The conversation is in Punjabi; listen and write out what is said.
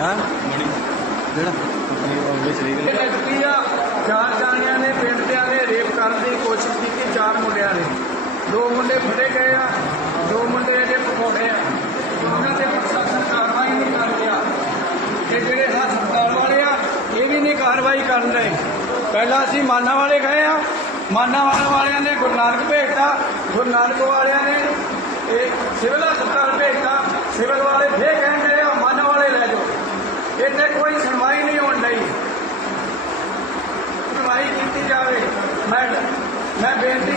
ਹਾਂ? ਜਿਹੜਾ ਆਪਣੀ ਉਹ ਵਿੱਚ ਰਹੀ ਇਹ ਐਸਪੀ ਆ? ਚਾਰ ਜਾਣਿਆਂ ਨੇ ਪਿੰਡ ਦਿਆਂ ਨੇ ਰੇਪ ਕਰਨ ਦੀ ਕੋਸ਼ਿਸ਼ ਕੀਤੀ ਚਾਰ ਮੁੰਡਿਆਂ ਨੇ। ਦੋ ਮੁੰਡੇ ਫੜੇ ਗਏ ਆ ਦੋ ਮੁੰਡੇ ਅਜੇ ਪਕੌੜੇ ਆ। ਉਹਨਾਂ ਤੇ ਪ੍ਰਸ਼ਾਸਨ ਕਾਰਵਾਈ ਨਹੀਂ ਕਰ ਰਿਹਾ। ਤੇ ਜਿਹੜੇ ਹਸਪਤਾਲ ਵਾਲੇ ਆ ਇਹ ਵੀ ਨਹੀਂ ਕਾਰਵਾਈ ਕਰਨ ਰਹੇ। ਪਹਿਲਾਂ ਅਸੀਂ ਮਾਨਾ ਵਾਲੇ ਗਏ ਆ ਮਾਨਾ ਵਾਲਿਆਂ ਨੇ ਗੁਰੂ ਨਾਨਕ ਭੇਜਤਾ। ਗੁਰੂ ਨਾਨਕ ਵਾਲਿਆਂ ਨੇ ਇਹ ਸਿਵਲ ਹਸਪਤਾਲ ਭੇਜਤਾ ਸਿਵਲ ਵਾਲੇ ਫੇਰ ਕਹਿੰਦੇ ਆ ਮਾਨਾ ਵਾਲੇ ਲੈ ਜਾਓ ਇੱਥੇ ਕੋਈ ਸੁਣਵਾਈ ਨਹੀਂ ਹੋਣ ਲਈ ਸੁਣਵਾਈ ਕੀਤੀ ਜਾਵੇ। ਮੈਂ ਮੈਂ ਬੇਨਤੀ